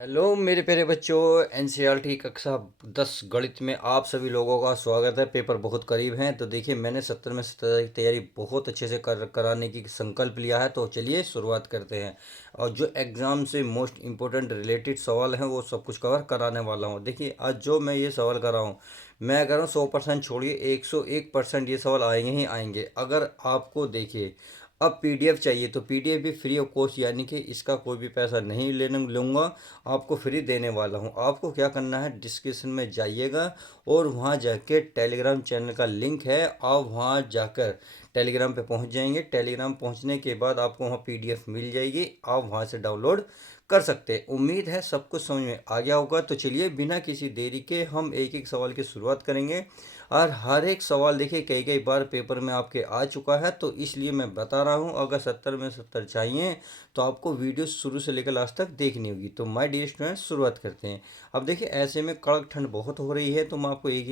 Hello मेरे प्यारे बच्चों। एनसीईआरटी कक्षा 10 गणित में आप सभी लोगों का स्वागत है। पेपर बहुत करीब हैं तो देखिए मैंने 70 में 70 की तैयारी बहुत अच्छे से कराने की संकल्प लिया है। तो चलिए शुरुआत करते हैं और जो एग्ज़ाम से मोस्ट इम्पोर्टेंट रिलेटेड सवाल हैं वो सब कुछ कवर कराने वाला हूँ। देखिए आज जो मैं ये सवाल कर रहा हूँ, मैं कह रहा हूँ 100% छोड़िए 101% ये सवाल आएंगे ही आएंगे। अगर आपको देखिए अब पीडीएफ चाहिए तो पीडीएफ भी फ्री ऑफ कॉस्ट, यानी कि इसका कोई भी पैसा नहीं लेने लूँगा, आपको फ्री देने वाला हूँ। आपको क्या करना है, डिस्क्रिप्शन में जाइएगा और वहाँ जाके टेलीग्राम चैनल का लिंक है, आप वहाँ जाकर टेलीग्राम पे पहुँच जाएंगे। टेलीग्राम पहुँचने के बाद आपको वहाँ पीडीएफ मिल जाएगी, आप वहाँ से डाउनलोड कर सकते हैं। उम्मीद है सब कुछ समझ में आ गया होगा। तो चलिए बिना किसी देरी के हम एक एक सवाल की शुरुआत करेंगे और हर एक सवाल देखिए कई कई बार पेपर में आपके आ चुका है, तो इसलिए मैं बता रहा हूँ। अगर 70 में 70 चाहिए तो आपको वीडियो शुरू से लेकर लास्ट तक देखनी होगी। तो माय डियर स्टूडेंट शुरुआत करते हैं। अब देखिए ऐसे में कड़क ठंड बहुत हो रही है तो मैं आपको एक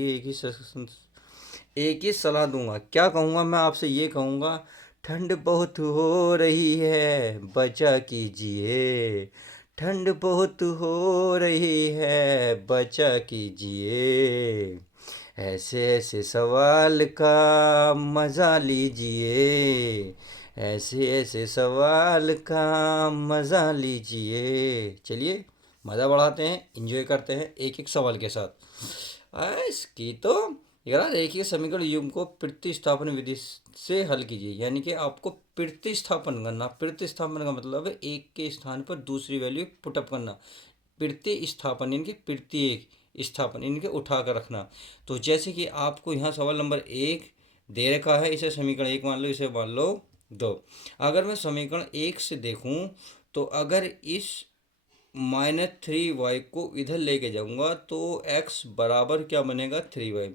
ही सलाह दूंगा। क्या कहूँगा, मैं आपसे ये कहूँगा, ठंड बहुत हो रही है बचा कीजिए। ठंड बहुत हो रही है बचा कीजिए। ऐसे ऐसे सवाल का मज़ा लीजिए। ऐसे ऐसे सवाल का मज़ा लीजिए। चलिए मज़ा बढ़ाते हैं, इंजॉय करते हैं एक एक सवाल के साथ। इसकी तो यार देखिए, समीकरण युग्म को प्रतिस्थापन विधि से हल कीजिए। यानी कि आपको प्रतिस्थापन करना। प्रतिस्थापन का मतलब है एक के स्थान पर दूसरी वैल्यू पुटअप करना। प्रतिस्थापन यानी कि प्रत्येक स्थापन इनके उठा कर रखना। तो जैसे कि आपको यहाँ सवाल नंबर 1 दे रखा है, इसे समीकरण 1 मान लो, इसे मान लो 2। अगर मैं समीकरण 1 से देखूँ तो अगर इस -3y को इधर लेके जाऊंगा तो x बराबर क्या बनेगा, 3y।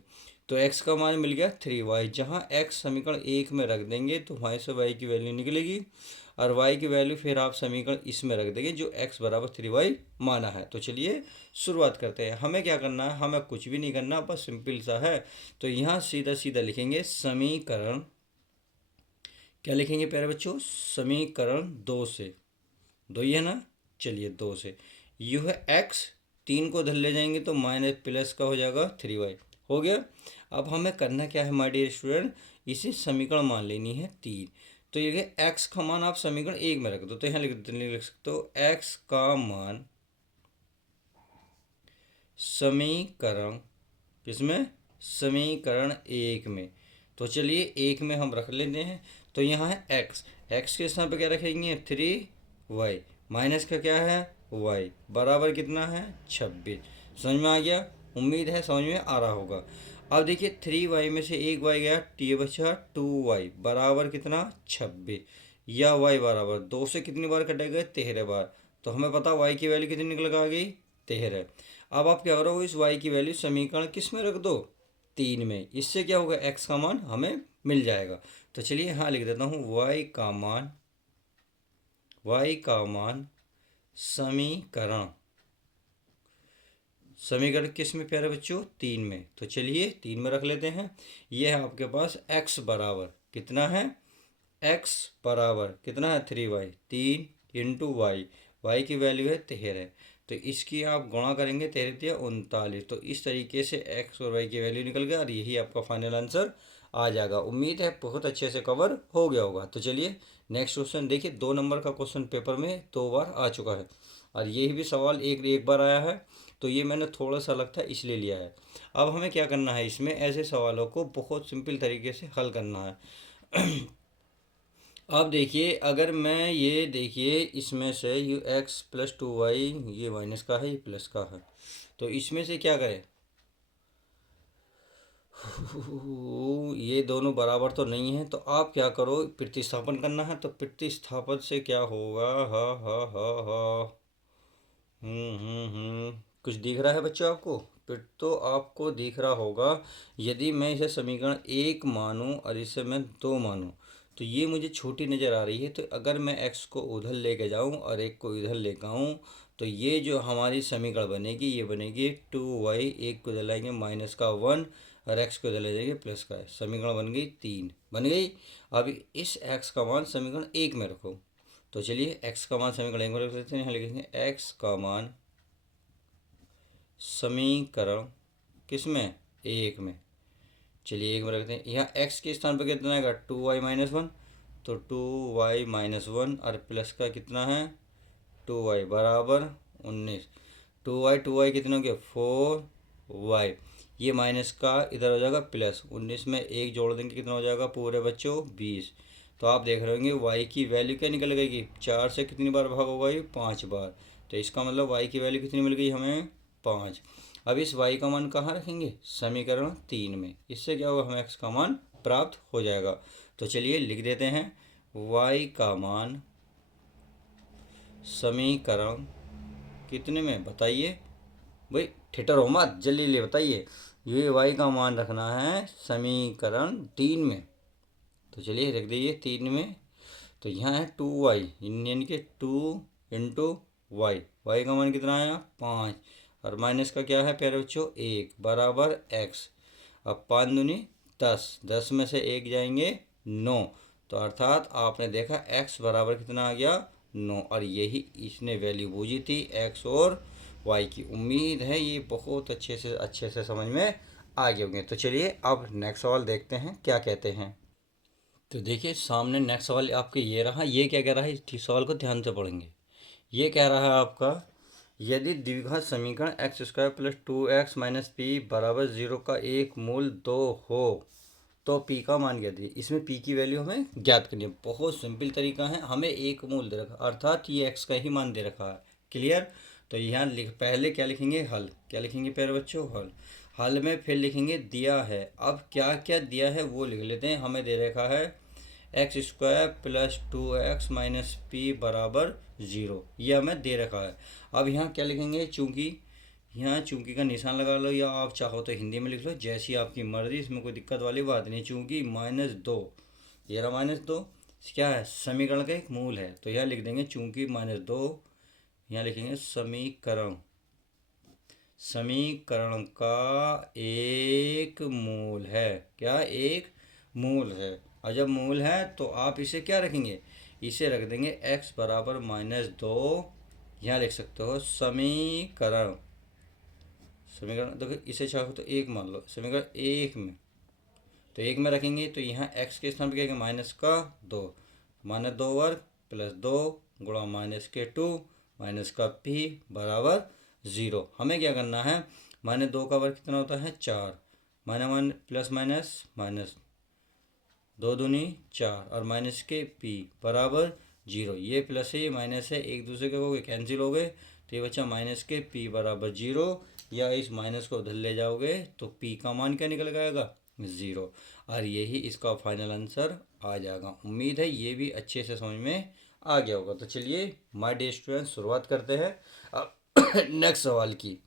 तो x का मान मिल गया 3y। जहाँ x समीकरण 1 में रख देंगे तो वहाँ से y की वैल्यू निकलेगी और y की वैल्यू फिर आप समीकरण इसमें रख देंगे जो x बराबर 3y माना है। तो चलिए शुरुआत करते हैं। हमें क्या करना है, हमें कुछ भी नहीं करना, बस सिंपल सा है। तो यहाँ सीधा सीधा लिखेंगे समीकरण, क्या लिखेंगे प्यारे बच्चों, समीकरण 2 से, 2 ही है ना। चलिए 2 से यू है एक्स, 3 को उधर ले जाएंगे तो माइनस प्लस का हो जाएगा 3y। हो गया। अब हमें करना क्या है माय डियर स्टूडेंट, इसे समीकरण मान लेनी है 3। तो ये एक्स का मान आप समीकरण 1 में रख दो। तो यहाँ लिख सकते हो एक्स का मान समीकरण किसमें, समीकरण 1 में। तो चलिए 1 में हम रख लेते हैं। तो यहाँ है एक्स, एक्स के स्थान पर क्या रखेंगे, 3y, माइनस का क्या है y, बराबर कितना है 26। समझ में आ गया, उम्मीद है समझ में आ रहा होगा। अब देखिए 3y में से एक y गया, टी बचा 2y, बराबर कितना 26। या y बराबर 2 से कितनी बार कटेगा, 13 बार। तो हमें पता y की वैल्यू कितनी निकल आ गई, 13। अब आप क्या करो, इस y की वैल्यू समीकरण किस में रख दो, 3 में। इससे क्या होगा, x का मान हमें मिल जाएगा। तो चलिए यहाँ लिख देता हूँ y का मान समीकरण, समीकरण किस में प्यारे बच्चों, 3 में। तो चलिए 3 में रख लेते हैं। ये है आपके पास x बराबर कितना है, x बराबर कितना है 3y, 3 इंटू वाई, वाई की वैल्यू है 13। तो इसकी आप गुणा करेंगे, 13 39। तो इस तरीके से x और y की वैल्यू निकल गया और यही आपका फाइनल आंसर आ जाएगा। उम्मीद है बहुत अच्छे से कवर हो गया होगा। तो चलिए नेक्स्ट क्वेश्चन देखिए। 2 नंबर का क्वेश्चन पेपर में 2 बार आ चुका है और यही भी सवाल एक बार आया है। तो ये मैंने थोड़ा सा अलग था इसलिए लिया है। अब हमें क्या करना है, इसमें ऐसे सवालों को बहुत सिंपल तरीके से हल करना है। अब देखिए अगर मैं ये देखिए इसमें से यू एक्स प्लस 2y, ये माइनस का है ये प्लस का है, तो इसमें से क्या करें, ये दोनों बराबर तो नहीं है। तो आप क्या करो, प्रतिस्थापन करना है। तो प्रतिस्थापन से क्या होगा, हा हा हा हा, कुछ दिख रहा है बच्चों आपको, फिर तो आपको दिख रहा होगा। यदि मैं इसे समीकरण 1 मानूं और इसे मैं 2 मानूं तो ये मुझे छोटी नज़र आ रही है। तो अगर मैं x को उधर लेके जाऊं और 1 को इधर लेकर आऊँ तो ये जो हमारी समीकरण बनेगी ये बनेगी 2y, 1 को इधर लाएंगे माइनस का 1 और x को इधर ले जाएंगे प्लस का। समीकरण बन गई 3, बन गई। अब इस x का मान समीकरण 1 में रखो। तो चलिए x का मान समीकरण 1 में रख देते हैं। यहाँ लिखेंगे x का मान समीकरण किसमें, एक में। चलिए एक में रखते हैं। यहाँ x के स्थान पर कितना आएगा, 2y-1, तो 2y-1 और प्लस का कितना है 2y बराबर 19। 2y कितना हो गया 4y, ये माइनस का इधर हो जाएगा प्लस, 19 में एक जोड़ देंगे कितना हो जाएगा पूरे बच्चों 20। तो आप देख रहे होंगे y की वैल्यू क्या निकल गई, 4 से कितनी बार भाग होगा ये 5 बार। तो इसका मतलब y की वैल्यू कितनी मिल गई हमें 5। अब इस y का मान कहाँ रखेंगे, समीकरण 3 में। इससे क्या होगा, हमें x का मान प्राप्त हो जाएगा। तो चलिए लिख देते हैं, y का मान समीकरण कितने में बताइए, भाई ठिठर हो मत, जल्दी ले बताइए। ये y का मान रखना है समीकरण 3 में। तो चलिए रख दीजिए 3 में। तो यहाँ है 2y, यानी कि 2 इंटू वाई, वाई का मान कितना आया 5, और माइनस का क्या है प्यारे बच्चों 1 बराबर x। अब 5 दूनी 10, 10 में से 1 जाएंगे 9, तो अर्थात आपने देखा x बराबर कितना आ गया 9, और यही इसने वैल्यू बूझी थी x और y की। उम्मीद है ये बहुत अच्छे से समझ में आ गए होंगे। तो चलिए अब नेक्स्ट सवाल देखते हैं क्या कहते हैं। तो देखिए सामने नेक्स्ट सवाल आपके ये रहा, ये क्या कह रहा है, इस सवाल को ध्यान से पढ़ेंगे। ये कह रहा है आपका, यदि द्विघात समीकरण x square plus 2x minus P बराबर 0 का एक मूल 2 हो तो p का मान ज्ञात कीजिए। इसमें p की वैल्यू हमें ज्ञात करनी है। बहुत सिंपल तरीका है, हमें एक मूल दे रखा, अर्थात ये x का ही मान दे रखा है। क्लियर। तो यहाँ पहले क्या लिखेंगे, हल। क्या लिखेंगे प्यारे बच्चों, हल। हल में फिर लिखेंगे दिया है। अब क्या क्या दिया है वो लिख लेते हैं। हमें दे रखा है x square plus 2x minus P बराबर 0, ये हमें दे रखा है। अब यहाँ क्या लिखेंगे, चूंकि, यहाँ चूंकि का निशान लगा लो, या आप चाहो तो हिंदी में लिख लो, जैसी आपकी मर्जी, इसमें कोई दिक्कत वाली बात नहीं। चूंकि -2, ये रहा -2 क्या है, समीकरण का एक मूल है। तो यहाँ लिख देंगे चूंकि -2, यहाँ लिखेंगे समीकरण, समीकरण का एक मूल है। क्या, एक मूल है। और जब मूल है तो आप इसे क्या रखेंगे, इसे रख देंगे x बराबर -2। यहाँ लिख सकते हो समीकरण, समीकरण देखो इसे चाहो तो एक मान लो, समीकरण एक में, तो एक में रखेंगे तो यहाँ x के स्थान पर क्या है माइनस का 2, -2 वर्ग प्लस 2 गुणा -2 माइनस का p बराबर 0। हमें क्या करना है, -2 का वर्ग कितना होता है 4, माइनस प्लस माइनस माइनस 2 दूनी 4, और माइनस के p बराबर 0। ये प्लस है ये माइनस है, एक दूसरे के हो गए कैंसिल हो गए, तो ये बच्चा माइनस के p बराबर 0, या इस माइनस को उधर ले जाओगे तो p का मान क्या निकल जाएगा 0, और यही इसका फाइनल आंसर आ जाएगा। उम्मीद है ये भी अच्छे से समझ में आ गया होगा। तो चलिए माय डियर स्टूडेंट शुरुआत करते हैं नेक्स्ट सवाल की।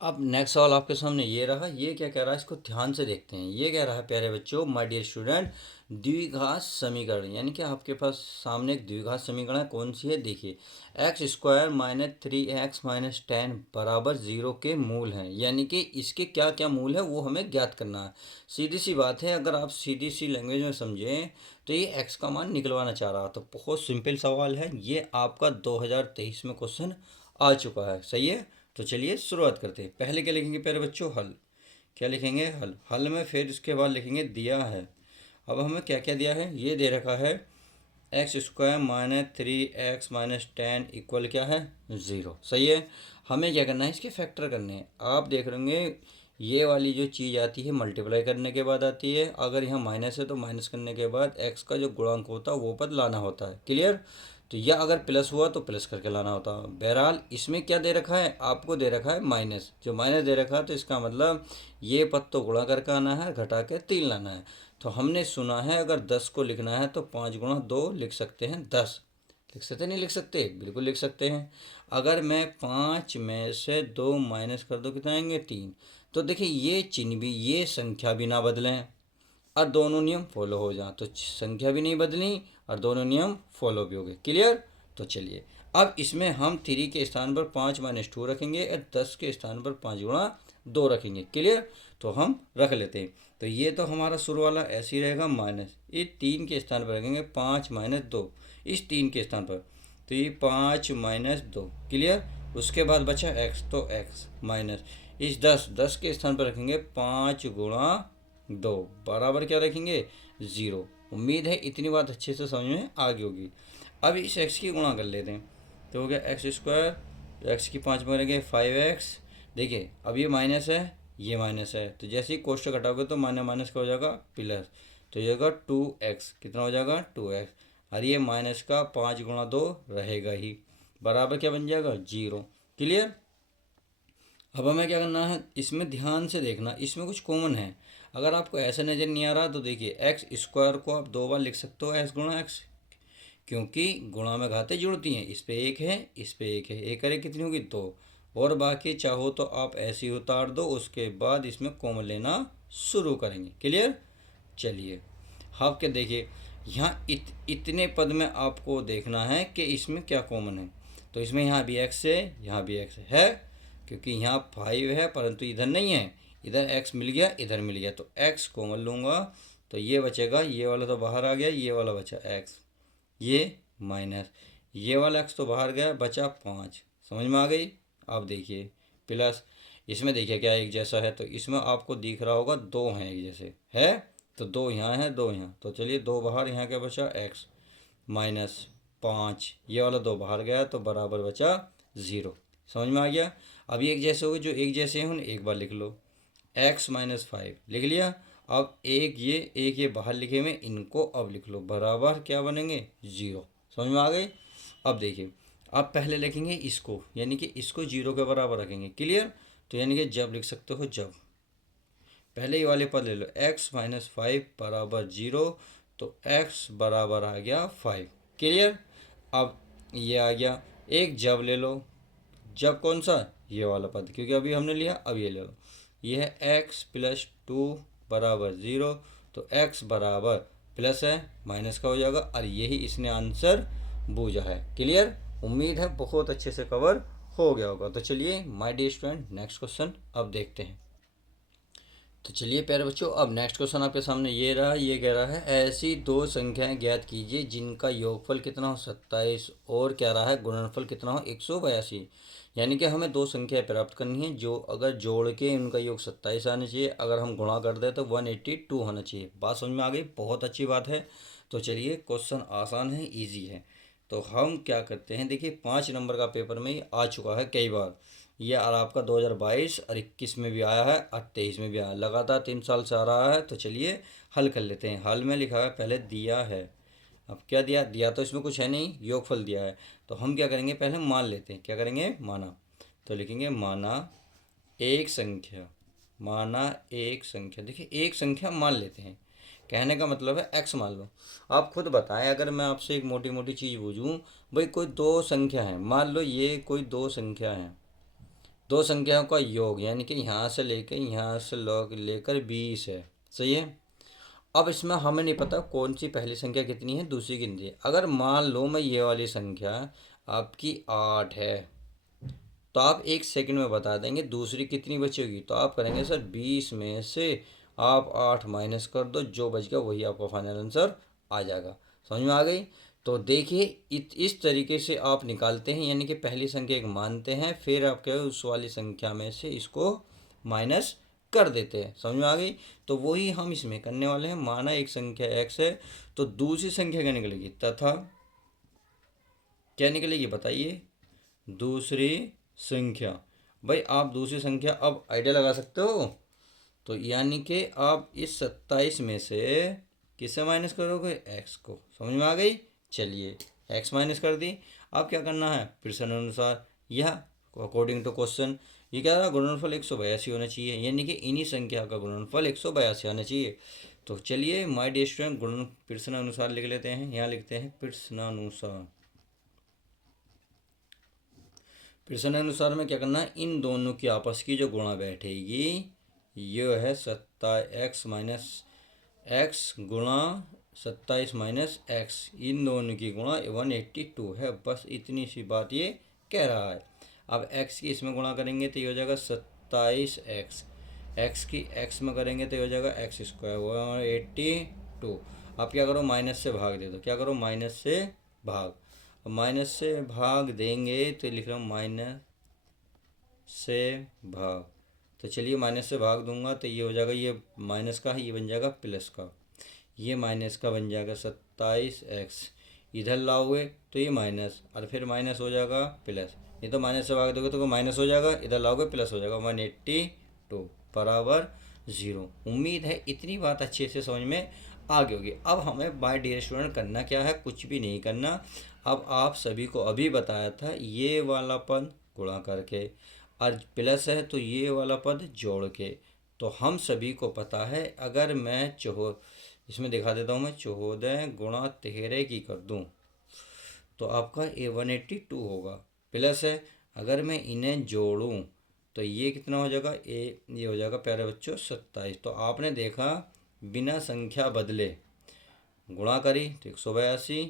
अब नेक्स्ट सवाल आपके सामने ये रहा, ये क्या कह रहा है इसको ध्यान से देखते हैं। ये कह रहा है प्यारे बच्चों, माय डियर स्टूडेंट, द्विघात समीकरण, यानी कि आपके पास सामने एक द्विघात समीकरण है। कौन सी है देखिए, x square minus 3x minus 10 बराबर 0 के मूल हैं। यानी कि इसके क्या क्या मूल है वो हमें ज्ञात करना है। सीधी सी बात है, अगर आप सीधी सी लैंग्वेज में समझें तो ये x का मान निकलवाना चाह रहा, तो बहुत सिंपल सवाल है। ये आपका 2023 में क्वेश्चन आ चुका है, सही है। तो चलिए शुरुआत करते हैं। पहले क्या लिखेंगे प्यारे बच्चों, हल। क्या लिखेंगे, हल। हल में फिर इसके बाद लिखेंगे दिया है। अब हमें क्या क्या दिया है, ये दे रखा है x square minus 3x minus 10 equal क्या है 0, सही है। हमें क्या करना है, इसके फैक्टर करने हैं। आप देख रहे होंगे ये वाली जो चीज़ आती है मल्टीप्लाई करने के बाद आती है, अगर यहाँ माइनस है तो माइनस करने के बाद x का जो गुणांक होता है वो पद लाना होता है। क्लियर। तो या अगर प्लस हुआ तो प्लस करके लाना होता है। बहरहाल इसमें क्या दे रखा है, आपको दे रखा है माइनस। जो माइनस दे रखा है तो इसका मतलब ये पद तो गुणा करके आना है, घटा के 3 लाना है। तो हमने सुना है अगर 10 को लिखना है तो 5 गुणा 2 लिख सकते हैं 10। लिख सकते नहीं लिख सकते, बिल्कुल लिख सकते हैं। अगर मैं 5 में से 2 माइनस कर दो कितना आएंगे 3। तो देखिए ये चिन्ह भी, ये संख्या भी ना बदलें और दोनों नियम फॉलो हो जाए, तो संख्या भी नहीं बदली और दोनों नियम फॉलो भी हो गए। क्लियर। तो चलिए अब इसमें हम 3 के स्थान पर 5 माइनस 2 रखेंगे और 10 के स्थान पर 5 गुणा 2 रखेंगे। क्लियर। तो हम रख लेते हैं। तो ये तो हमारा शुरू वाला ऐसे ही रहेगा माइनस, ये 3 के स्थान पर रखेंगे 5 माइनस 2 इस 3 के स्थान पर, तो ये 5 माइनस 2। क्लियर। उसके बाद बचा एक्स, तो एक्स माइनस इस 10 के स्थान पर रखेंगे 5 गुणा 2 बराबर क्या रखेंगे 0। उम्मीद है इतनी बात अच्छे से समझ में आ गई होगी। अब इस एक्स की गुणा कर लेते हैं, तो हो गया एक्स स्क्वायर, एक्स की 5 में रहेंगे 5x। देखिए अब ये माइनस है, ये माइनस है, तो जैसे ही कोष्टक हटाओगे तो माइनस माइनस का हो जाएगा प्लस, तो ये होगा 2x, कितना हो जाएगा 2x। और ये माइनस का 5 गुणा 2 रहेगा ही, बराबर क्या बन जाएगा 0। क्लियर। अब हमें क्या करना है, इसमें ध्यान से देखना, इसमें कुछ कॉमन है। अगर आपको ऐसा नज़र नहीं आ रहा तो देखिए एक्स स्क्वायर को आप 2 बार लिख सकते हो एक्स गुणा एक्स, क्योंकि गुणा में घातें जुड़ती हैं। इस पे एक है, इस पे एक है, एक करे कितनी होगी 2, और बाकी चाहो तो आप ऐसे ही उतार दो, उसके बाद इसमें कॉमन लेना शुरू करेंगे। क्लियर। चलिए आप क्या देखिए यहाँ इतने पद में आपको देखना है कि इसमें क्या कॉमन है। तो इसमें यहाँ भी एक्स है, यहाँ भी एक्स है, क्योंकि यहाँ 5 है परंतु इधर नहीं है, इधर एक्स मिल गया, इधर मिल गया, तो एक्स कॉमन लूँगा, तो ये बचेगा, ये वाला तो बाहर आ गया, ये वाला बचा एक्स, ये माइनस ये वाला एक्स तो बाहर गया, बचा 5। समझ में आ गई। अब देखिए प्लस, इसमें देखिए क्या एक जैसा है, तो इसमें आपको दिख रहा होगा 2 हैं एक जैसे है, तो 2 यहाँ है, 2 यहाँ, तो चलिए 2 बाहर, यहाँ क्या बचा एक्स माइनस 5, ये वाला 2 बाहर गया तो बराबर बचा 0। समझ में आ गया। अब ये एक जैसे हो गए, जो एक जैसे हैं उन्हें एक बार लिख लो, x-5 लिख लिया। अब एक ये बाहर लिखे हुए इनको अब लिख लो, बराबर क्या बनेंगे 0। समझ में आ गई। अब देखिए अब पहले लिखेंगे इसको, यानी कि इसको 0 के बराबर रखेंगे। क्लियर। तो यानी कि जब लिख सकते हो जब, पहले ही वाले पद ले लो, x-5 बराबर 0, तो x बराबर आ गया 5। क्लियर। अब ये आ गया, एक जब ले लो, जब कौन सा, ये वाला पद, क्योंकि अभी हमने लिया, अब ये ले लो, ये है x+2 बराबर 0, तो x बराबर प्लस है माइनस का हो जाएगा, और यही इसने आंसर बूझा है। क्लियर। उम्मीद है बहुत अच्छे से कवर हो गया होगा। तो चलिए my dear student, next question अब देखते हैं। तो चलिए प्यारे बच्चों, अब नेक्स्ट क्वेश्चन आपके सामने ये रहा, ये कह रहा है ऐसी दो संख्याएं ज्ञात कीजिए जिनका योगफल कितना हो 27 और क्या रहा है गुणनफल कितना हो 182। यानी कि हमें दो संख्याएं प्राप्त करनी है जो अगर जोड़ के उनका योग 27 आना चाहिए, अगर हम गुणा कर दें तो 182 होना चाहिए। बात समझ में आ गई, बहुत अच्छी बात है। तो चलिए क्वेश्चन आसान है, ईजी है। तो हम क्या करते हैं, देखिए 5 नंबर का पेपर में ही आ चुका है कई बार ये, और आपका 2022 और 21 में भी आया है और 23 में भी आया, लगातार 3 साल से आ रहा है। तो चलिए हल कर लेते हैं। हल में लिखा है पहले दिया है, अब क्या दिया, दिया तो इसमें कुछ है नहीं, योगफल दिया है, तो हम क्या करेंगे पहले मान लेते हैं। क्या करेंगे, माना, तो लिखेंगे माना एक संख्या, माना एक संख्या। देखिए एक संख्या मान लेते हैं, कहने का मतलब है एक्स मान लो। आप खुद बताएं, अगर मैं आपसे एक मोटी मोटी चीज़ पूछूं, भाई कोई दो संख्या है, मान लो ये कोई दो संख्या है, दो संख्याओं का योग, यानी कि यहाँ से लेकर यहाँ से लॉग लेकर 20 है। सही है। अब इसमें हमें नहीं पता कौन सी पहली संख्या कितनी है, दूसरी कितनी है। अगर मान लो मैं ये वाली संख्या आपकी 8 है, तो आप 1 सेकंड में बता देंगे दूसरी कितनी बचेगी। तो आप करेंगे सर 20 में से आप 8 माइनस कर दो, जो बच गया वही आपका फाइनल आंसर आ जाएगा। समझ में आ गई। तो देखिए इस तरीके से आप निकालते हैं, यानी कि पहली संख्या एक मानते हैं, फिर आप क्या उस वाली संख्या में से इसको माइनस कर देते हैं। समझ में आ गई। तो वही हम इसमें करने वाले हैं। माना एक संख्या x है, तो दूसरी संख्या क्या निकलेगी, तथा क्या निकलेगी बताइए, दूसरी संख्या। भाई आप दूसरी संख्या अब आइडिया लगा सकते हो, तो यानी कि आप इस 27 में से किसे माइनस करोगे, x को। समझ में आ गई। चलिए x माइनस कर दी। अब क्या करना है, प्रश्न अनुसार यह अकॉर्डिंग टू क्वेश्चन, ये क्या रहा, गुणनफल 182 होना चाहिए, यानी कि इन्हीं संख्या का गुणनफल 182 आना चाहिए। तो चलिए माय डियर स्टूडेंट गुणन प्रश्न अनुसार लिख लेते हैं। यहाँ लिखते हैं प्रश्नानुसार। प्रश्नानुसार में क्या करना है, इन दोनों की आपस की जो गुणा बैठेगी, ये है 27x गुणा 27 - इन दोनों की गुणा 182 है। बस इतनी सी बात ये कह रहा है। अब x की इसमें गुणा करेंगे तो ये हो जाएगा 27x, x की x में करेंगे तो ये हो जाएगा x स्क्वायर 182। अब क्या करो, माइनस से भाग दे दो। क्या करो, माइनस से भाग, माइनस से भाग देंगे तो लिख रहा हूँ माइनस से भाग। तो चलिए माइनस से भाग दूंगा तो ये हो जाएगा, ये माइनस का है, ये बन जाएगा प्लस का, ये माइनस का बन जाएगा 27x। इधर लाओगे तो ये माइनस, और फिर माइनस हो जाएगा प्लस, नहीं तो माइनस से भाग दोगे तो माइनस हो जाएगा, इधर लाओगे प्लस हो जाएगा 182 बराबर 0। उम्मीद है इतनी बात अच्छे से समझ में आ गई होगी। अब हमें बाय डियर स्टूडेंट करना क्या है, कुछ भी नहीं करना। अब आप सभी को अभी बताया था, ये वाला पद गुणा करके, और प्लस है तो ये वाला पद जोड़ के। तो हम सभी को पता है, अगर मैं इसमें दिखा देता हूँ, मैं 14 गुणा 13 की कर दूँ तो आपका ये 182 होगा। प्लस है, अगर मैं इन्हें जोड़ूं तो ये कितना हो जाएगा, ये हो जाएगा प्यारे बच्चों 27। तो आपने देखा बिना संख्या बदले गुणा करी तो 182,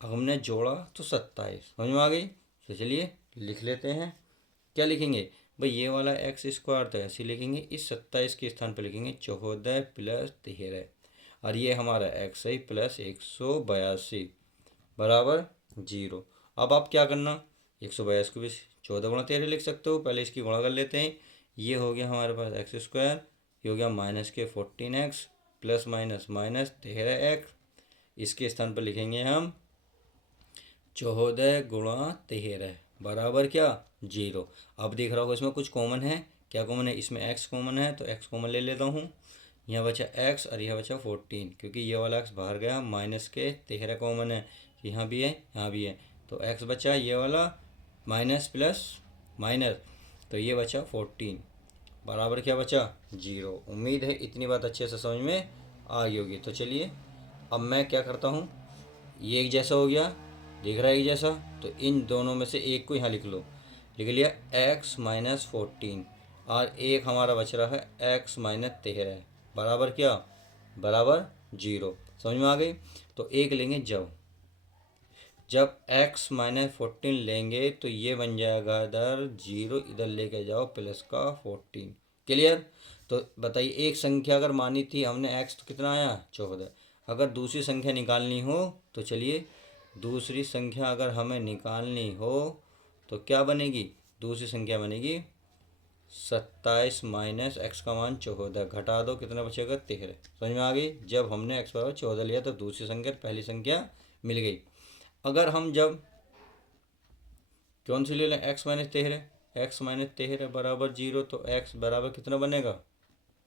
हमने जोड़ा तो 27। समझ में आ गई। तो चलिए लिख लेते हैं। क्या लिखेंगे भाई, ये वाला एक्स स्क्वायर तो ऐसे लिखेंगे, इस 27 के स्थान पर लिखेंगे 14 प्लस 13, और ये हमारा एक्स है प्लस 182 बराबर 0। अब आप क्या करना, 182 को भी 14 गुणा 13 लिख सकते हो, पहले इसकी गुणा कर लेते हैं। ये हो गया हमारे पास एक्स स्क्वायर, ये हो गया माइनस के 14x plus minus minus 13x, इसके स्थान पर लिखेंगे हम 14 गुणा 13 बराबर क्या 0। अब देख रहा होगा इसमें कुछ कॉमन है, क्या कॉमन है, इसमें x कॉमन है तो x कॉमन ले लेता हूँ। यहाँ बचा x और यहाँ बचा 14, क्योंकि ये वाला x बाहर गया, माइनस के 13 कॉमन है, यहाँ भी है यहाँ भी है, तो x बचा ये वाला माइनस प्लस माइनस, तो ये बचा 14 बराबर क्या बचा 0। उम्मीद है इतनी बात अच्छे से समझ में आ गई होगी। तो चलिए अब मैं क्या करता हूँ, ये एक जैसा हो गया, दिख रहा है एक जैसा, तो इन दोनों में से एक को यहाँ लिख लो, लिख लिया x माइनस 14, और एक हमारा बच रहा है x माइनस 13 बराबर क्या बराबर 0। समझ में आ गई। तो एक लेंगे, जब x माइनस 14 लेंगे तो ये बन जाएगा इधर 0, इधर लेके जाओ प्लस का 14। क्लियर। तो बताइए, एक संख्या अगर मानी थी हमने x तो कितना आया 14, अगर दूसरी संख्या निकालनी हो तो चलिए, दूसरी संख्या अगर हमें निकालनी हो तो क्या बनेगी, दूसरी संख्या बनेगी 27 माइनस एक्स का मान 14, घटा दो कितना बचेगा 13। समझ में आ गई। जब हमने एक्स बराबर 14 लिया तो दूसरी संख्या पहली संख्या मिल गई। अगर हम जब कौन सी ले लें, एक्स माइनस 13, एक्स माइनस 13 बराबर 0, तो एक्स बराबर कितना बनेगा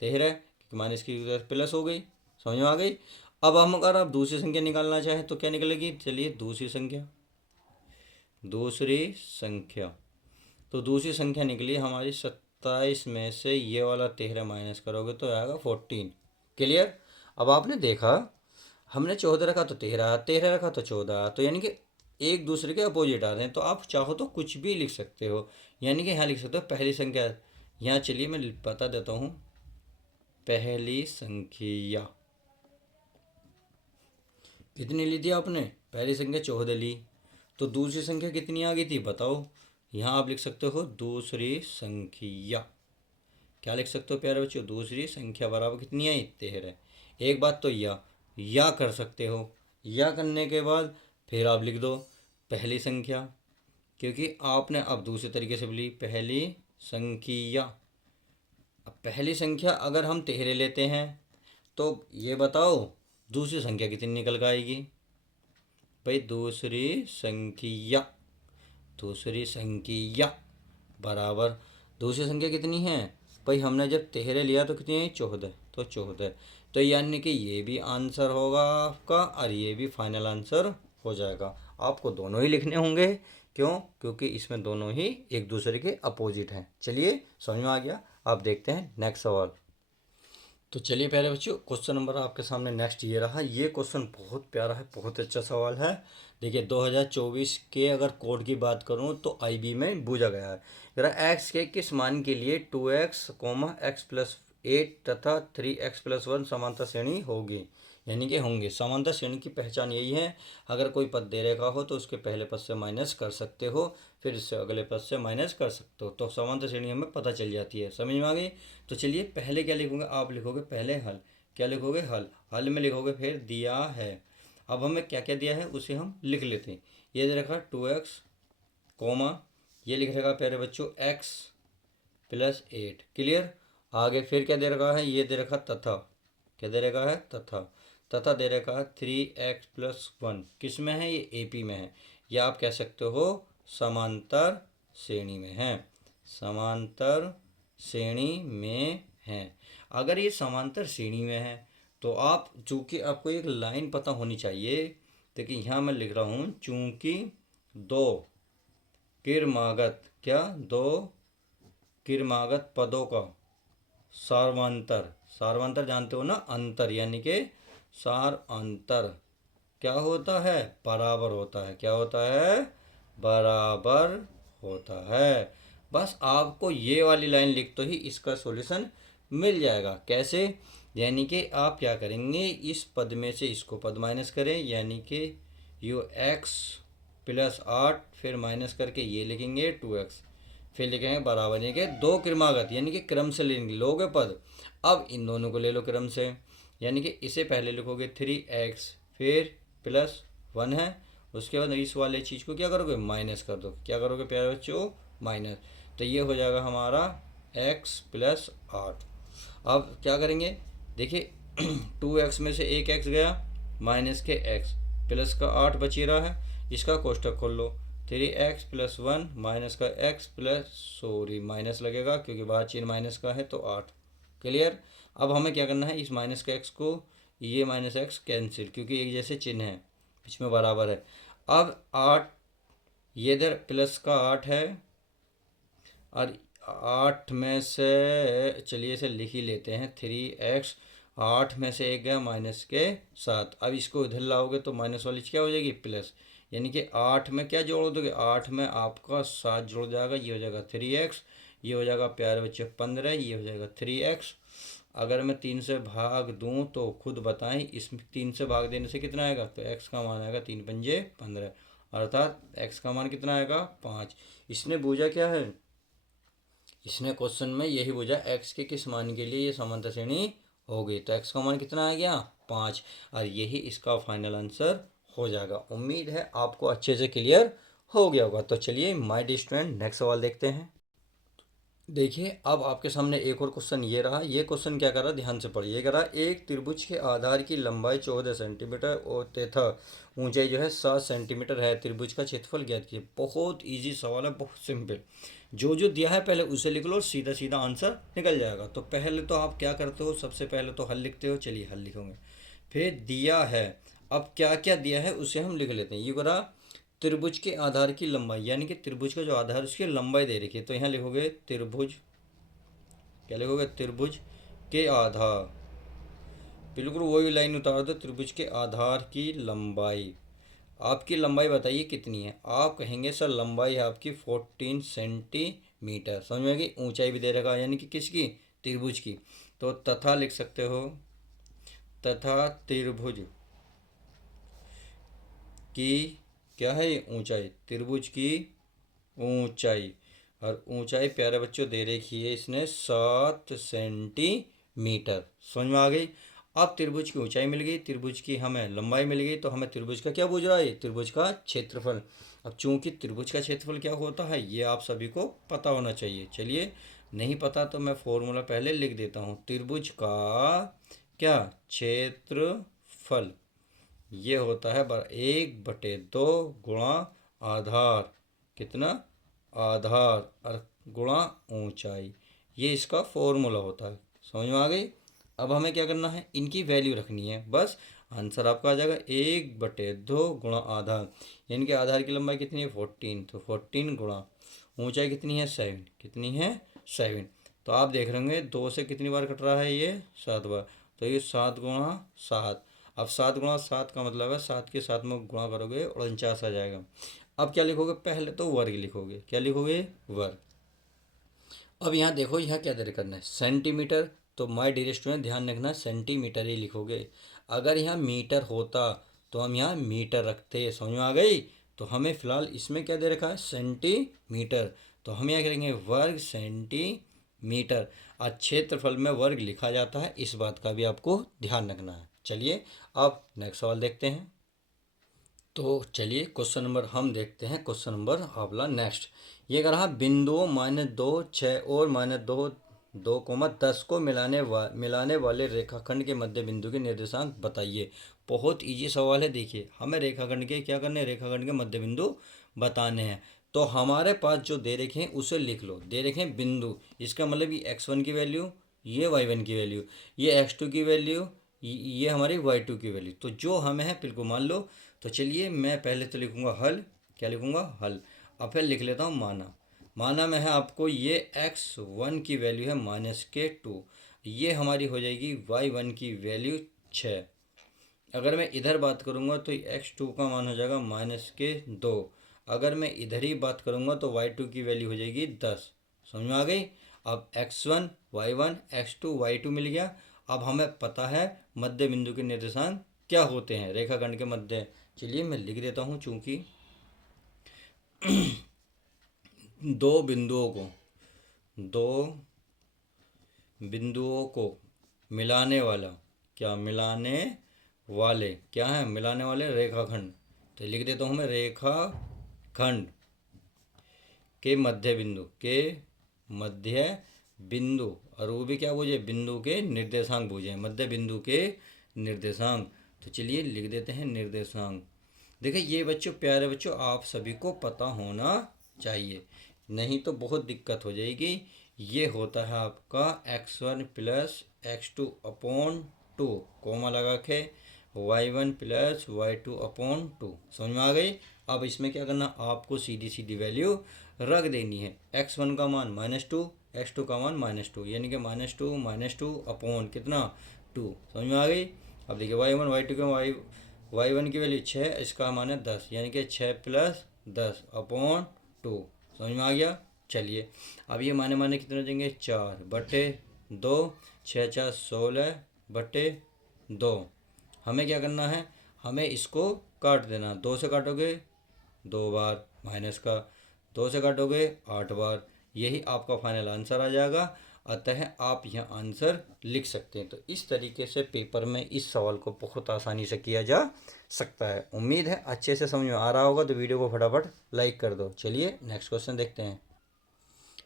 13, क्योंकि माइनस की प्लस हो गई। समझ में आ गई। अब हम अगर आप दूसरी संख्या निकालना चाहें तो क्या निकलेगी, चलिए दूसरी संख्या, तो दूसरी संख्या निकली हमारी 27 में से ये वाला 13 माइनस करोगे तो आएगा 14। क्लियर। अब आपने देखा हमने 14 रखा तो 13, 13 रखा तो 14, तो यानी कि एक दूसरे के अपोजिट आ रहे हैं। तो आप चाहो तो कुछ भी लिख सकते हो, यानी कि यहाँ लिख सकते हो पहली संख्या, यहाँ चलिए मैं बता देता हूँ, पहली संख्या कितनी ली थी आपने, पहली संख्या 14 ली, तो दूसरी संख्या कितनी आ गई थी बताओ। यहाँ आप लिख सकते हो दूसरी संख्या, क्या लिख सकते हो प्यारे बच्चों, दूसरी संख्या बराबर कितनी आई 13। एक बात तो या कर सकते हो, या करने के बाद फिर आप लिख दो पहली संख्या, क्योंकि आपने अब दूसरे तरीके से ली पहली संख्या। अब पहली संख्या अगर हम 13 लेते हैं तो ये बताओ दूसरी संख्या कितनी निकल कर आएगी भाई, दूसरी संख्या बराबर, दूसरी संख्या कितनी है भाई, हमने जब 13 लिया तो कितनी है 14, तो 14, तो यानी कि ये भी आंसर होगा आपका और ये भी फाइनल आंसर हो जाएगा। आपको दोनों ही लिखने होंगे, क्यों, क्योंकि इसमें दोनों ही एक दूसरे के अपोजिट हैं। चलिए समझ में आ गया। आप देखते हैं नेक्स्ट सवाल। तो चलिए प्यारे बच्चों, क्वेश्चन नंबर आपके सामने नेक्स्ट ये रहा। ये क्वेश्चन बहुत प्यारा है, बहुत अच्छा सवाल है। देखिए 2024 के अगर कोड की बात करूं तो आईबी में पूछा गया है, जरा एक्स के किस मान के लिए 2x, एक्स प्लस 8 तथा 3x प्लस 1 समांतर श्रेणी होगी, यानी कि होंगे। समांतर श्रेणी की पहचान यही है, अगर कोई पद दे रखा हो तो उसके पहले पद से माइनस कर सकते हो, फिर इससे अगले पद से माइनस कर सकते हो, तो समांतर श्रेणी हमें पता चल जाती है। समझ में आ गई। तो चलिए पहले क्या लिखोगे, आप लिखोगे पहले हल, क्या लिखोगे हल में लिखोगे फिर दिया है। अब हमें क्या क्या दिया है उसे हम लिख लेते हैं। ये दे रखा 2x, ये लिख रखा प्यारे बच्चों x +8। क्लियर। आगे फिर क्या दे रखा है, ये दे रखा तथा, क्या दे रखा है, तथा, तथा दे रखा है 3x+1। किस में है, ये AP में है, या आप कह सकते हो समांतर श्रेणी में है, समांतर श्रेणी में है। अगर ये समांतर श्रेणी में है तो आप, चूंकि आपको एक लाइन पता होनी चाहिए, देखिए यहाँ मैं लिख रहा हूँ, चूंकि दो क्रमागत, क्या, दो क्रमागत पदों का सार्वंतर, सार्वंतर जानते हो ना, अंतर यानी कि सार अंतर क्या होता है, बराबर होता है। क्या होता है, बराबर होता है। बस आपको ये वाली लाइन लिख तो ही इसका सॉल्यूशन मिल जाएगा। कैसे, यानी कि आप क्या करेंगे, इस पद में से इसको पद माइनस करें, यानी कि यू x+8, फिर माइनस करके ये लिखेंगे 2x, फिर लिखेंगे बराबर, यानी कि दो क्रमागत, यानी कि क्रम से लोगे पद। अब इन दोनों को ले लो क्रम से, यानी कि इसे पहले लिखोगे 3x, फिर +1 है, उसके बाद इस वाले चीज़ को क्या करोगे, माइनस कर दो। क्या करोगे प्यारे बच्चों, माइनस। तो ये हो जाएगा हमारा x+8। अब क्या करेंगे, देखिए 2x में से एक x गया, माइनस के x, प्लस का 8 बच ही रहा है, इसका कोष्ठक खोल लो, 3x+1 माइनस का x प्लस, सॉरी माइनस लगेगा क्योंकि बाहर चिन्ह माइनस का है, तो 8। क्लियर। अब हमें क्या करना है, इस माइनस का x को, ये माइनस x कैंसिल, क्योंकि एक जैसे चिन्ह है, बीच में बराबर है। अब 8, ये इधर प्लस का 8 है, और 8 में से, चलिए इसे लिख ही लेते हैं, 3x, 8 में से एक गया माइनस के 7। अब इसको इधर लाओगे तो माइनस वाली क्या हो जाएगी, प्लस, यानी कि 8 में क्या जोड़ दोगे, 8 में आपका 7 जुड़ जाएगा, ये हो जाएगा 3x, ये हो जाएगा प्यारे बच्चे 15, ये हो जाएगा 3x। अगर मैं 3 से भाग दूं तो खुद बताएं, इस 3 से भाग देने से कितना आएगा, तो x का मान आएगा 3 पंजे 15, अर्थात x का मान कितना आएगा, 5। इसने बूझा क्या है, इसने क्वेश्चन में यही पूछा, x के किस मान के लिए ये समांतर श्रेणी होगी, तो x का मान कितना आ गया, 5, और यही इसका फाइनल आंसर हो जाएगा। उम्मीद है आपको अच्छे से क्लियर हो गया होगा। तो चलिए माय डियर स्टूडेंट, नेक्स्ट सवाल देखते हैं। देखिए अब आपके सामने एक और क्वेश्चन ये रहा। ये क्वेश्चन क्या कर रहा, ध्यान से पढ़िए। कह रहा, एक त्रिभुज के आधार की लंबाई 14 सेंटीमीटर और तथा ऊंचाई जो है 7 सेंटीमीटर है, त्रिभुज का क्षेत्रफल ज्ञात कीजिए। बहुत इजी सवाल है, बहुत सिंपल। जो जो दिया है पहले उसे लिख लो, सीधा सीधा आंसर निकल जाएगा। तो पहले तो आप क्या करते हो, सबसे पहले तो हल लिखते हो। चलिए हल लिखोगे, फिर दिया है, अब क्या क्या दिया है उसे हम लिख लेते हैं। ये करा, त्रिभुज के आधार की लंबाई, यानी कि त्रिभुज का जो आधार है उसकी लंबाई दे रखी है, तो यहाँ लिखोगे त्रिभुज, क्या लिखोगे, त्रिभुज के आधार, बिल्कुल वही लाइन उतार दो, त्रिभुज के आधार की लंबाई। आपकी लंबाई बताइए कितनी है, आप कहेंगे सर लंबाई है आपकी 14 सेंटीमीटर, समझ में आएगी। ऊंचाई भी दे रखा है, यानी कि किसकी, त्रिभुज की, तो तथा लिख सकते हो, तथा त्रिभुज की क्या है, ऊंचाई, त्रिभुज की ऊंचाई, और ऊंचाई प्यारे बच्चों दे रखी है इसने 7 सेंटीमीटर, समझ में आ गई। अब त्रिभुज की ऊंचाई मिल गई, त्रिभुज की हमें लंबाई मिल गई, तो हमें त्रिभुज का क्या पूछ रहा है, त्रिभुज का क्षेत्रफल। अब चूंकि त्रिभुज का क्षेत्रफल क्या होता है ये आप सभी को पता होना चाहिए। चलिए, नहीं पता तो मैं फॉर्मूला पहले लिख देता हूँ। त्रिभुज का क्या, क्षेत्रफल, ये होता है 1/2 गुणा आधार, कितना, आधार, और गुणा ऊंचाई, ये इसका फॉर्मूला होता है। समझ में आ गई। अब हमें क्या करना है, इनकी वैल्यू रखनी है, बस आंसर आपका आ जाएगा 1/2 गुणा आधार, यानी कि आधार की लंबाई कितनी है 14, तो 14 गुणा ऊंचाई कितनी है 7, कितनी है 7। तो आप देख रहे होंगे 2 से कितनी बार कट रहा है, ये 7 बार, तो ये 7 गुणा 7। अब 7 गुणा 7 का मतलब है 7 के साथ में गुणा करोगे 49 आ जाएगा। अब क्या लिखोगे, पहले तो वर्ग लिखोगे, क्या लिखोगे, वर्ग। अब यहाँ देखो, यहाँ क्या दे करना है, सेंटीमीटर, तो माय डियर स्टूडेंट ध्यान रखना सेंटीमीटर ही लिखोगे। अगर यहाँ मीटर होता तो हम यहाँ मीटर रखते, समझ में आ गई। तो हमें फिलहाल इसमें क्या दे रखा है, सेंटीमीटर, तो हम यहाँ करेंगे वर्ग सेंटीमीटर। आज क्षेत्रफल में वर्ग लिखा जाता है, इस बात का भी आपको ध्यान रखना है। चलिए अब नेक्स्ट सवाल देखते हैं। तो चलिए क्वेश्चन नंबर हम देखते हैं, क्वेश्चन नंबर अगला नेक्स्ट। ये कह रहा बिंदुओं -2, 6 और -2, 2, 10 को मिलाने वाले रेखाखंड के मध्य बिंदु के निर्देशांक बताइए। बहुत इजी सवाल है। देखिए हमें रेखाखंड के क्या करने हैं, रेखाखंड के मध्य बिंदु बताने हैं। तो हमारे पास जो दे रखे हैं उसे लिख लो। दे रखे हैं बिंदु, इसका मतलब ये x1 की वैल्यू, ये y1 की वैल्यू, ये x2 की वैल्यू, ये हमारी y2 की वैल्यू। तो जो हमें है बिल्कुल मान लो। तो चलिए मैं पहले तो लिखूंगा हल। क्या लिखूंगा, हल। अब फिर लिख लेता हूँ माना। माना में है आपको ये x1 की वैल्यू है -2, ये हमारी हो जाएगी y1 की वैल्यू 6। अगर मैं इधर बात करूंगा तो x2 का मान हो जाएगा -2। अगर मैं इधर ही बात करूंगा तो y2 की वैल्यू हो जाएगी 10। समझ में आ गई। अब x1 y1 x2 y2 मिल गया। अब हमें पता है मध्य बिंदु के निर्देशांक क्या होते हैं रेखाखंड के मध्य। चलिए मैं लिख देता हूँ। चूंकि दो बिंदुओं को दो बिंदुओं को मिलाने वाला, क्या मिलाने वाले, क्या है मिलाने वाले रेखाखंड। तो लिख देता हूँ मैं रेखाखंड के मध्य बिंदु, और वो भी क्या पूछे, बिंदु के निर्देशांक पूछे, मध्य बिंदु के निर्देशांक। तो चलिए लिख देते हैं निर्देशांक। देखिए ये बच्चों, प्यारे बच्चों, आप सभी को पता होना चाहिए, नहीं तो बहुत दिक्कत हो जाएगी। ये होता है आपका x1 plus x2 upon 2, coma लगा के y1 प्लस y2 अपॉन 2। समझ में आ गई। अब इसमें क्या करना, आपको सीधी सीधी वैल्यू रख देनी है। x1 का मान -2, x2 का मान -2, यानी कि -2 अपॉन कितना 2। समझ में आ गई। अब देखिए y1 y2 के y1 की वैल्यू 6, इसका मान है 10, यानी कि 6 प्लस 10 अपॉन 2। समझ में आ गया। चलिए अब ये माने माने कितने हो जाएंगे, 4/2, 6 4 16/2। हमें क्या करना है, हमें इसको काट देना। 2 से काटोगे 2 बार, माइनस का 2 से काटोगे 8 बार। यही आपका फाइनल आंसर आ जाएगा। अतः आप यह आंसर लिख सकते हैं। तो इस तरीके से पेपर में इस सवाल को बहुत आसानी से किया जा सकता है। उम्मीद है अच्छे से समझ में आ रहा होगा। तो वीडियो को फटाफट लाइक कर दो। चलिए नेक्स्ट क्वेश्चन देखते हैं।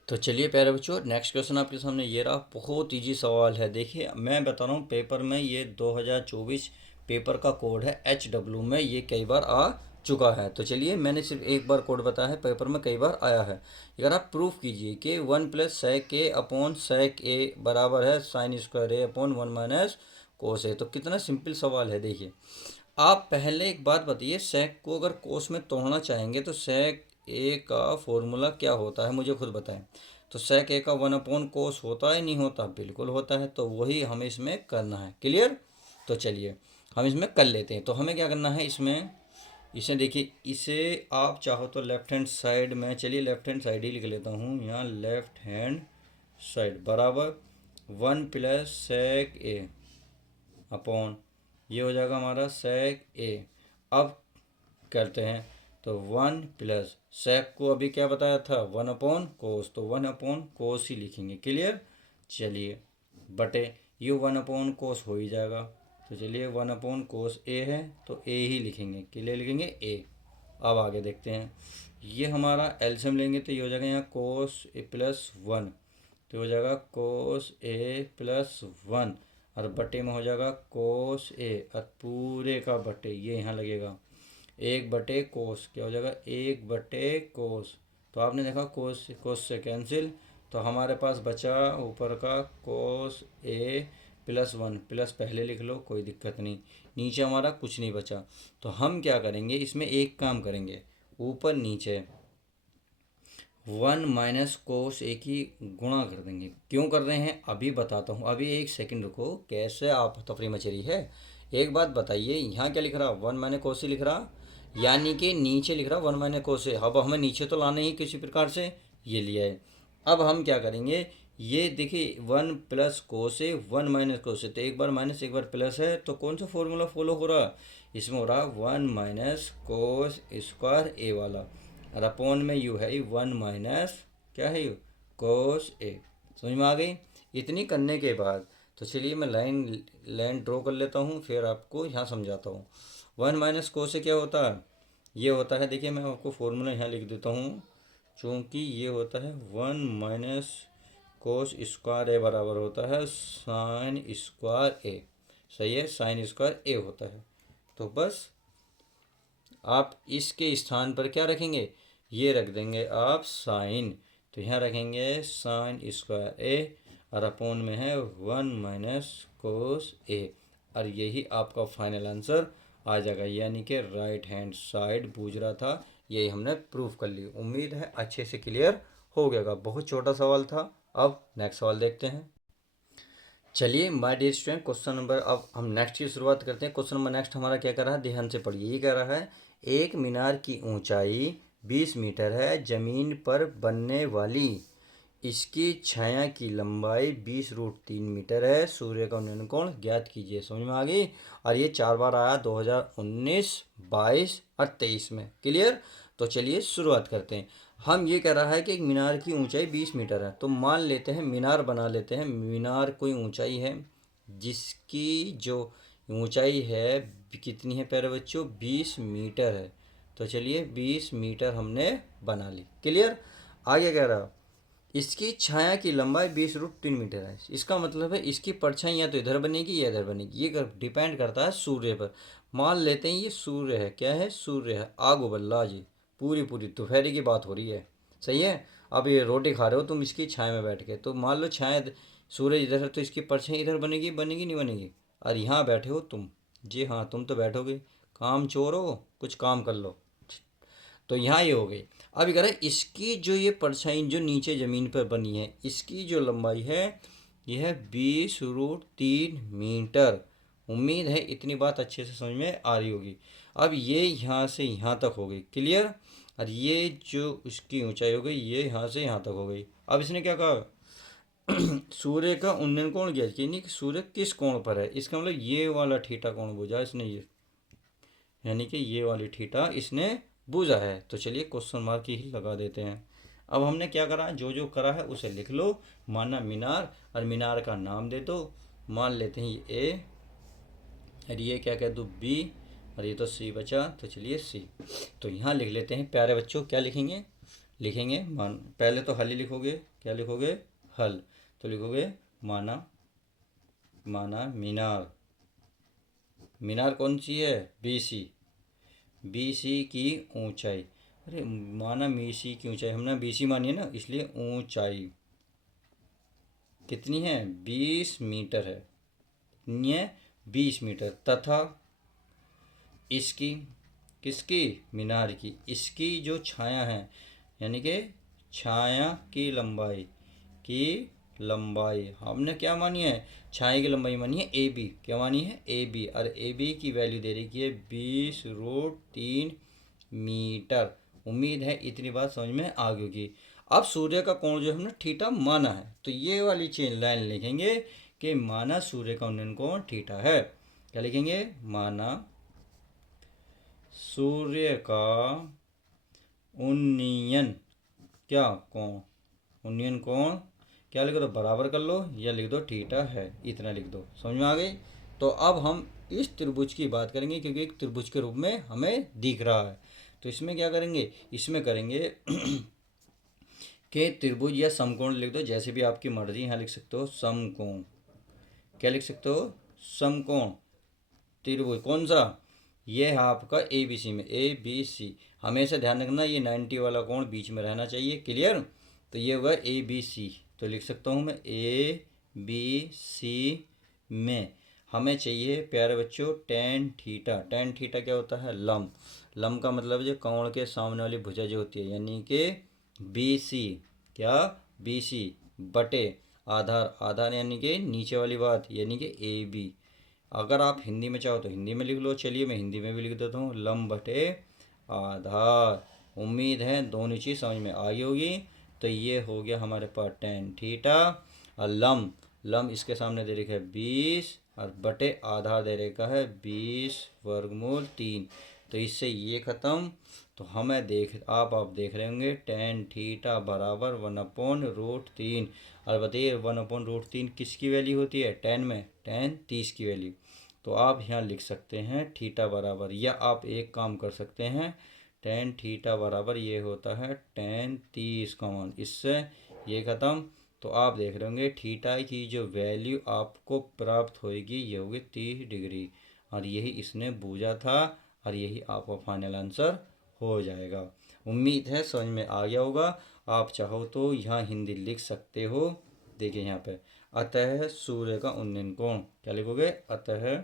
तो चलिए प्यारे बच्चों, नेक्स्ट क्वेश्चन आपके सामने ये रहा। बहुत इजी सवाल है। देखिए मैं बता रहा हूँ, पेपर में ये 2024 पेपर का कोड है HW में, ये कई बार आ चुका है। तो चलिए, मैंने सिर्फ एक बार कोड बताया है, पेपर में कई बार आया है। अगर आप प्रूफ कीजिए कि 1 plus sec a upon sec a बराबर है sin square a upon 1 minus cos a। तो कितना सिंपल सवाल है। देखिए आप पहले एक बात बताइए, सेक को अगर कोस में तोड़ना चाहेंगे तो सेक ए का फॉर्मूला क्या होता है, मुझे खुद बताएं। तो सेक ए का 1/कोस होता है, नहीं होता, बिल्कुल होता है। तो वही हमें इसमें करना है। क्लियर। तो चलिए हम इसमें कर लेते हैं। तो हमें क्या करना है इसमें, इसे देखिए, इसे आप चाहो तो लेफ्ट हैंड साइड में, चलिए लेफ्ट हैंड साइड ही लिख लेता हूँ यहाँ। लेफ्ट हैंड साइड बराबर 1 प्लस सेक ए अपॉन, ये हो जाएगा हमारा सेक ए। अब करते हैं तो 1 प्लस सेक को अभी क्या बताया था, 1/कोस, तो 1/कोस ही लिखेंगे। क्लियर। चलिए बटे ये 1/कोस हो ही जाएगा। तो चलिए 1/कोस ए है तो ए ही लिखेंगे। क्लियर, लिखेंगे ए। अब आगे देखते हैं। ये हमारा एल्शियम लेंगे तो ये हो जाएगा यहाँ कोस ए प्लस 1, तो हो जाएगा कोस ए प्लस 1, और बटे में हो जाएगा कोस ए, और पूरे का बटे ये यहाँ लगेगा 1/कोस, क्या हो जाएगा 1/कोस। तो आपने देखा कोस कोस से कैंसिल, तो हमारे पास बचा ऊपर का कोस ए प्लस 1, प्लस पहले लिख लो कोई दिक्कत नहीं, नीचे हमारा कुछ नहीं बचा। तो हम क्या करेंगे, इसमें एक काम करेंगे, ऊपर नीचे 1 माइनस कोस ए की गुणा कर देंगे। क्यों कर रहे हैं अभी बताता हूँ, अभी एक सेकंड रुको। कैसे आप तफरी मच रही है। एक बात बताइए, यहाँ क्या लिख रहा, 1 माइनस कोस ए लिख रहा, यानी कि नीचे लिख रहा 1 माइनस कोस ए। अब हमें नीचे तो लाना ही किसी प्रकार से, ये लिया है। अब हम क्या करेंगे, ये देखिए 1 प्लस कोस ए 1 माइनस कोस ए, तो एक बार माइनस एक बार प्लस है, तो कौन सा फॉर्मूला फॉलो हो रहा, इसमें हो रहा 1 माइनस कोस स्क्वायर ए वाला, और अपॉन में यू है 1 माइनस क्या है यू कोस ए। समझ में आ गई। इतनी करने के बाद तो चलिए मैं लाइन लाइन ड्रॉ कर लेता हूँ, फिर आपको यहाँ समझाता हूँ। 1 माइनस कोस ए क्या होता है, ये होता है, देखिए मैं आपको फॉर्मूला यहाँ लिख देता हूँ। चूँकि ये होता है 1 माइनस कोस स्क्वायर ए बराबर होता है साइन स्क्वायर ए। सही है, साइन स्क्वायर ए होता है। तो बस आप इसके स्थान पर क्या रखेंगे, ये रख देंगे आप साइन। तो यहाँ रखेंगे साइन स्क्वायर ए और अपोन में है 1 माइनस कोस ए, और यही आपका फाइनल आंसर आ जाएगा। यानी कि राइट हैंड साइड बूझ रहा था, यही हमने प्रूव कर ली। उम्मीद है अच्छे से क्लियर हो गया। बहुत छोटा सवाल था। अब नेक्स्ट सवाल देखते हैं। चलिए my dear student, question number, अब हम नेक्स्ट की शुरुआत करते हैं। क्वेश्चन नंबर नेक्स्ट हमारा क्या कर रहा है, ध्यान से पढ़िए। ये कह रहा है एक मीनार की ऊंचाई 20 मीटर है, जमीन पर बनने वाली इसकी छाया की लंबाई 20√3 मीटर है, सूर्य का उन्नयन कोण ज्ञात कीजिए। समझ में आ गई। और ये 4 बार आया, 2019, 22 और 23 में। क्लियर। तो चलिए शुरुआत करते हैं। हम ये कह रहा है कि एक मीनार की ऊंचाई 20 मीटर है, तो मान लेते हैं मीनार बना लेते हैं। मीनार कोई ऊंचाई है जिसकी जो ऊंचाई है कितनी है प्यारे बच्चों, 20 मीटर है। तो चलिए 20 मीटर हमने बना ली। क्लियर। आगे कह रहा इसकी छाया की लंबाई 20√3 मीटर है। इसका मतलब है इसकी परछाई या तो इधर बनेगी या इधर बनेगी, ये डिपेंड करता है सूर्य पर। मान लेते हैं ये सूर्य है, क्या है, सूर्य है। आग उबल्ला जी, पूरी पूरी दोपहर की बात हो रही है। सही है। अब ये रोटी खा रहे हो तुम इसकी छाया में बैठ के, तो मान लो छाया सूर्य इधर है तो इसकी परछाई इधर बनेगी, बनेगी नहीं बनेगी। और यहाँ बैठे हो तुम, जी हाँ तुम तो बैठोगे, काम चोर हो, कुछ काम कर लो। तो यहाँ ये हो गई। अब कह रहा है इसकी जो ये परछाई जो नीचे ज़मीन पर बनी है, इसकी जो लंबाई है यह है 20√3 मीटर। उम्मीद है इतनी बात अच्छे से समझ में आ रही होगी। अब ये यहाँ से यहाँ तक हो गई। क्लियर। और ये जो इसकी ऊंचाई हो गई ये यहाँ से यहाँ तक हो गई। अब इसने क्या कहा, सूर्य का उन्नयन कोण ज्ञात कीजिए, यानी कि सूर्य किस कोण पर है। इसका मतलब ये वाला थीटा कोण बुझा इसने, ये यानी कि ये वाली थीटा इसने बूझा है। तो चलिए क्वेश्चन मार्क ही लगा देते हैं। अब हमने क्या करा, जो जो करा है उसे लिख लो। माना मीनार, और मीनार का नाम दे दो। मान लेते हैं ये ए, और ये क्या कह दूँ बी, और ये तो सी बचा, तो चलिए सी। तो यहाँ लिख लेते हैं प्यारे बच्चों। क्या लिखेंगे, लिखेंगे मान, पहले तो हल ही लिखोगे। क्या लिखोगे, हल। तो लिखोगे माना, माना मीनार, मीनार कौन सी है, बी सी, बी सी की ऊंचाई। अरे माना बी सी की ऊंचाई, हमने बी सी मानी है ना, इसलिए ऊंचाई कितनी है, 20 मीटर है। कितनी है, 20 मीटर। तथा इसकी, किसकी, मीनार की, इसकी जो छाया है, यानी कि छाया की लंबाई, की लंबाई हमने क्या मानी है, छाया की लंबाई मानी है ए बी। क्या मानी है, ए बी। और ए बी की वैल्यू दे रही है 20√3 मीटर। उम्मीद है इतनी बात समझ में आ गई होगी। अब सूर्य का कोण जो हमने थीटा माना है, तो ये वाली चेन लाइन लिखेंगे कि माना सूर्य का उन्नयन कोण थीटा है। क्या लिखेंगे, माना सूर्य का उन्नयन, क्या कोण, उन्नयन कोण, क्या लिख दो, बराबर कर लो या लिख दो थीटा है, इतना लिख दो। समझ में आ गई। तो अब हम इस त्रिभुज की बात करेंगे, क्योंकि एक त्रिभुज के रूप में हमें दिख रहा है। तो इसमें क्या करेंगे, इसमें करेंगे कि त्रिभुज या समकोण लिख दो, जैसे भी आपकी मर्जी। यहाँ लिख सकते हो समकोण, क्या लिख सकते हो, समकोण त्रिभुज कौन सा, ये है आपका ए बी सी में, ए बी सी। हमेशा ध्यान रखना ये 90 वाला कोण बीच में रहना चाहिए। क्लियर। तो ये होगा ए बी सी। तो लिख सकता हूँ मैं ए बी सी में हमें चाहिए प्यारे बच्चों टेन थीटा। टेन थीटा क्या होता है, लंब। लंब का मतलब जो कोण के सामने वाली भुजा जो होती है, यानी कि बी सी, क्या, बी सी बटे आधार, आधार यानी कि नीचे वाली बात, यानी कि ए बी। अगर आप हिंदी में चाहो तो हिंदी में लिख लो। चलिए मैं हिंदी में भी लिख देता हूँ, लंब बटे आधार। उम्मीद है दोनों चीज़ समझ में आ गई होगी। तो ये हो गया हमारे पास टेन थीटा। और लंब, लंब इसके सामने दे रखा है 20, और बटे आधार दे रखा है 20√3। तो इससे ये ख़त्म। तो हमें आप देख रहे होंगे टेन थीटा बराबर 1/√3। और बताइए 1/√3 किसकी वैल्यू होती है, टेन में, टेन 30 की वैल्यू। तो आप यहाँ लिख सकते हैं थीटा बराबर, या आप एक काम कर सकते हैं टेन थीटा बराबर ये होता है टेन 30 का मान। इससे ये ख़त्म। तो आप देख रहे होंगे थीटा की जो वैल्यू आपको प्राप्त होएगी ये होगी 30 डिग्री, और यही इसने बूझा था, और यही आपका फाइनल आंसर हो जाएगा। उम्मीद है समझ में आ गया होगा। आप चाहो तो यहाँ हिंदी लिख सकते हो। देखिए यहाँ पे, अतः सूर्य का उन्नयन कोण क्या लिखोगे? अतः,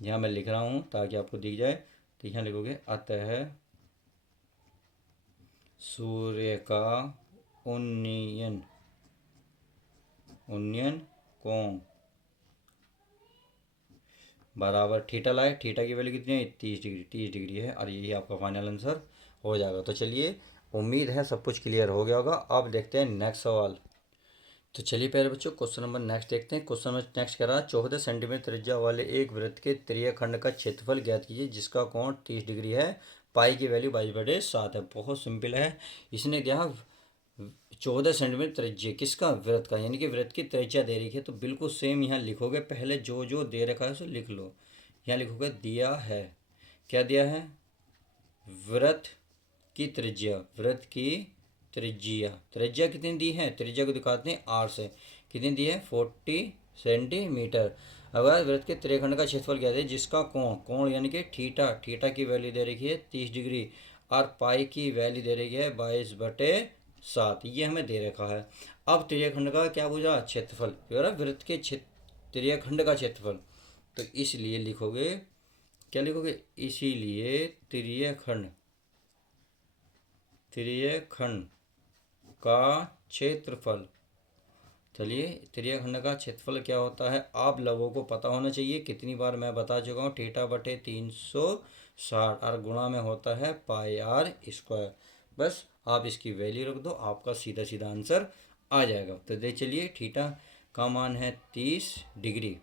यहाँ मैं लिख रहा हूँ ताकि आपको दिख जाए, तो यहाँ लिखोगे अतः सूर्य का उन्नयन कोण बराबर थीटा लाए। थीटा की वैल्यू कितनी है? 30 डिग्री। 30 डिग्री है, और यही आपका फाइनल आंसर हो जाएगा। तो चलिए, उम्मीद है सब कुछ क्लियर हो गया होगा। अब देखते हैं नेक्स्ट सवाल। तो चलिए प्यारे बच्चों, क्वेश्चन नंबर नेक्स्ट देखते हैं। क्वेश्चन नंबर नेक्स्ट कह रहा है 14 सेंटीमीटर त्रिज्या वाले एक वृत्त के त्रिज्या खंड का क्षेत्रफल ज्ञात कीजिए जिसका कोण 30 डिग्री है। पाई की वैल्यू 22/7 है। बहुत सिंपल है। इसने क्या 14 सेंटीमीटर त्रिज्या किसका? वृत्त का, यानी कि वृत्त की त्रिज्या दे रखी है। तो बिल्कुल सेम यहाँ लिखोगे। पहले जो जो दे रखा है उसे लिख लो। यहाँ लिखोगे दिया है, क्या दिया है? वृत्त की त्रिज्या। वृत्त की त्रिज्या, त्रिज्या कितनी दी है? त्रिज्या को दिखाते हैं आर से। कितनी दी है? 40 सेंटीमीटर। अगर वृत्त के त्रिखंड का क्षेत्रफल क्या है जिसका कोण, कोण यानी कि थीटा, थीटा की वैल्यू दे रखी है 30 डिग्री, और पाई की वैल्यू दे रखी है 22/7। ये हमें दे रखा है। अब त्रिखंड का क्या पूछा? क्षेत्रफल। वृत्त के त्रिखंड का क्षेत्रफल, तो इसलिए लिखोगे, क्या लिखोगे? इसीलिए त्रिखंड का क्षेत्रफल। चलिए, त्रिखंड का क्षेत्रफल क्या होता है आप लोगों को पता होना चाहिए। कितनी बार मैं बता चुका हूँ, θ/360, और गुणा में होता है πr²। बस आप इसकी वैल्यू रख दो, आपका सीधा सीधा आंसर आ जाएगा। तो देख चलिए, थीटा का मान है 30 डिग्री।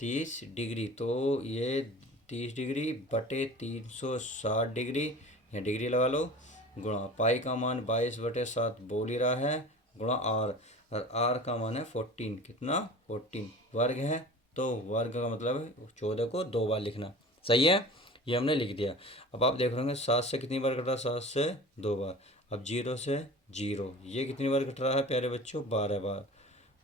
30 डिग्री, तो ये 30 डिग्री बटे 360 डिग्री, या डिग्री लगा लो, गुणा पाई का मान 22/7 बोल ही रहा है, गुणा आर, और आर का मान है 14। कितना? 14 वर्ग है, तो वर्ग का मतलब है 14 को 2 बार लिखना। सही है, ये हमने लिख दिया। अब आप देख रहे होंगे 7 से कितनी बार कट रहा है? 7 से 2 बार। अब 0 से 0, ये कितनी बार कट रहा है प्यारे बच्चों? 12 बार।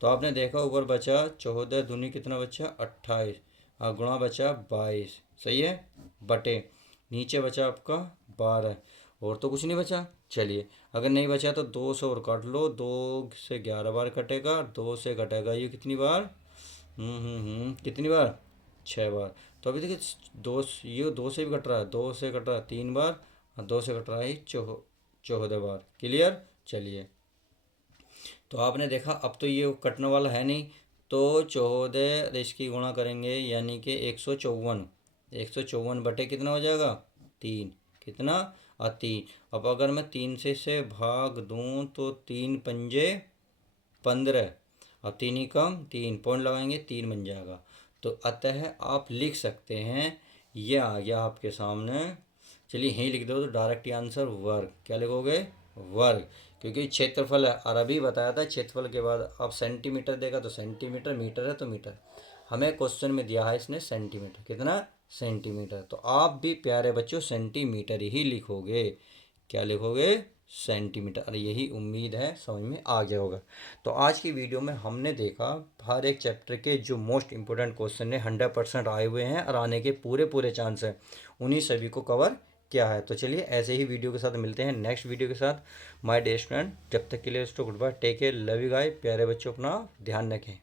तो आपने देखा ऊपर बचा 14 दूनी कितना बचा? 28, और गुणा बचा 22। सही है, बटे नीचे बचा आपका 12, और तो कुछ नहीं बचा। चलिए, अगर नहीं बचा तो 2 से और काट लो। 2 से 11 बार कटेगा, 2 से कटेगा ये कितनी बार? कितनी बार? 6 बार। तो अभी देखिए, ये 2 से भी कट रहा है, 2 से कट रहा है 3 बार, और 2 से कट रहा है 14 बार। क्लियर? चलिए, तो आपने देखा अब तो ये कटने वाला है नहीं, तो 14 इसकी गुणा करेंगे, यानी कि 154। 154 बटे कितना हो जाएगा? 3। कितना? 3। अब अगर मैं 3 से भाग दूं तो 3 पंजे 15, अब 3 ही कम, 3 पॉइंट लगाएंगे, 3 बन जाएगा। तो अतः आप लिख सकते हैं, ये आ गया आपके सामने। चलिए यहीं लिख दो, तो डायरेक्ट आंसर वर्ग। क्या लिखोगे? वर्ग, क्योंकि क्षेत्रफल है, और अभी बताया था क्षेत्रफल के बाद अब सेंटीमीटर देगा तो सेंटीमीटर, मीटर है तो मीटर। हमें क्वेश्चन में दिया है इसने सेंटीमीटर। कितना? सेंटीमीटर। तो आप भी प्यारे बच्चों सेंटीमीटर ही लिखोगे। क्या लिखोगे? सेंटीमीटर। और यही उम्मीद है समझ में आ गया होगा। तो आज की वीडियो में हमने देखा हर एक चैप्टर के जो मोस्ट इंपॉर्टेंट क्वेश्चन है 100% आए हुए हैं, और आने के पूरे पूरे चांस हैं, उन्हीं सभी को कवर क्या है। तो चलिए, ऐसे ही वीडियो के साथ मिलते हैं नेक्स्ट वीडियो के साथ। माय डियर स्टूडेंट, जब तक के लिए good bye, take care, love you guys. प्यारे बच्चों अपना ध्यान रखें।